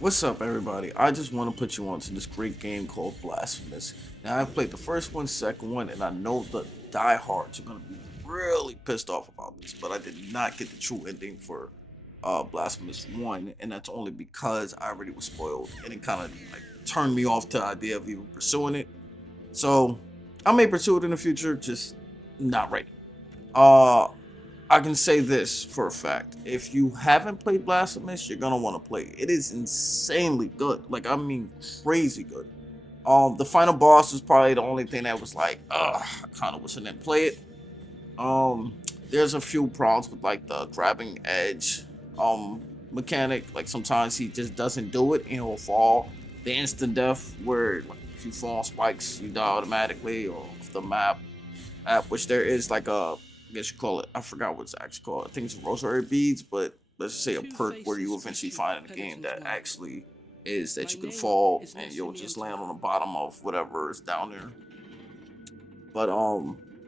What's up, everybody? I just want to put you onto this great game called Blasphemous. Now, I played the first one, second one, and I know the diehards are going to be really pissed off about this, but I did not get the true ending for Blasphemous 1, and that's only because I already was spoiled, and it kind of like turned me off to the idea of even pursuing it. So, I may pursue it in the future, just not right now. I can say this for a fact. If you haven't played Blasphemous, you're gonna want to play it. It is insanely good. Like, I mean, crazy good. The final boss was probably the only thing that was like, ugh, I kind of wish I didn't play it. Um, there's a few problems with like the grabbing edge mechanic. Like sometimes he just doesn't do it and he'll fall. The instant death where like, if you fall on spikes, you die automatically, or off the map, which there is like I guess you call it, I forgot what it's actually called. I think it's rosary beads, but let's just say a perk where you eventually find in the game that actually is that you can fall and you'll just land on the bottom of whatever is down there. But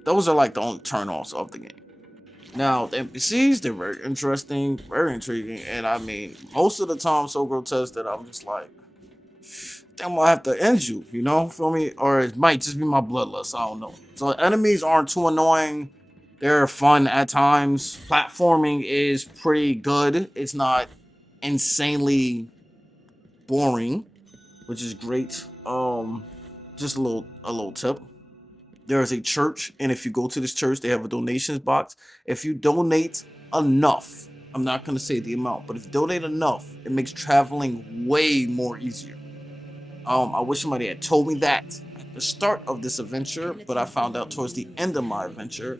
those are like the only turn-offs of the game. Now the NPCs, they're very interesting, very intriguing, and I mean most of the time so grotesque that I'm just like, I'm gonna have to end you, feel me? Or it might just be my bloodlust. I don't know. So enemies aren't too annoying. They're fun at times. Platforming is pretty good. It's not insanely boring, which is great. Just a little tip. There is a church, and if you go to this church, they have a donations box. If you donate enough, I'm not gonna say the amount, but if you donate enough, it makes traveling way more easier. I wish somebody had told me that at the start of this adventure, but I found out towards the end of my adventure,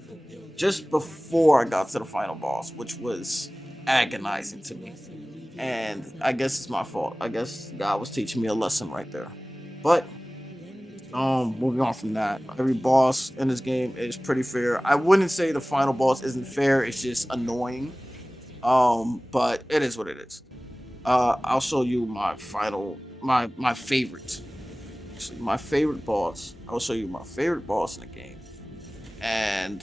just before I got to the final boss, which was agonizing to me. And I guess it's my fault. I guess God was teaching me a lesson right there. But moving on from that, every boss in this game is pretty fair. I wouldn't say the final boss isn't fair, it's just annoying. But it is what it is. I'll show you my favorite. Actually, my favorite boss. I'll show you my favorite boss in the game, and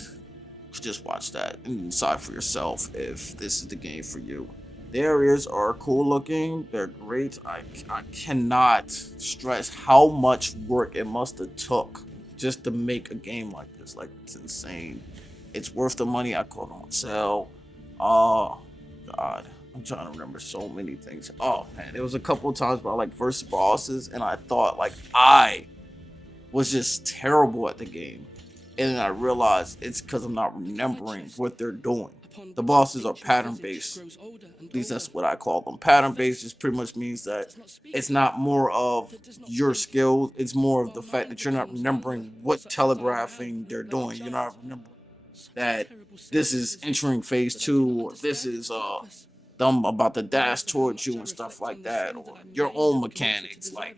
just watch that and decide for yourself if this is the game for you. The areas are cool looking. They're great. I cannot stress how much work it must have took just to make a game like this. Like, it's insane. It's worth the money. I caught on sale. Oh God. I'm trying to remember so many things. Oh man, there was a couple of times where I like versus bosses and I thought like I was just terrible at the game. And then I realized it's because I'm not remembering what they're doing. The bosses are pattern based. At least that's what I call them. Pattern based just pretty much means that it's not more of your skills, it's more of the fact that you're not remembering what telegraphing they're doing. You're not remembering that this is entering phase two, or this is them about to dash towards you and stuff like that, or your own mechanics like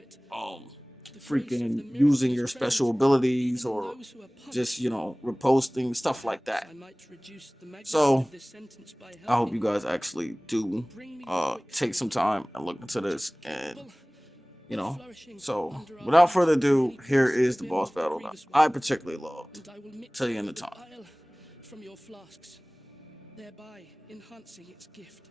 freaking using your special abilities or just reposting stuff like that. So I hope you guys actually do take some time and look into this, and you know so without further ado, here is the boss battle that I particularly loved till the end of time. from your flasks, thereby enhancing its gift.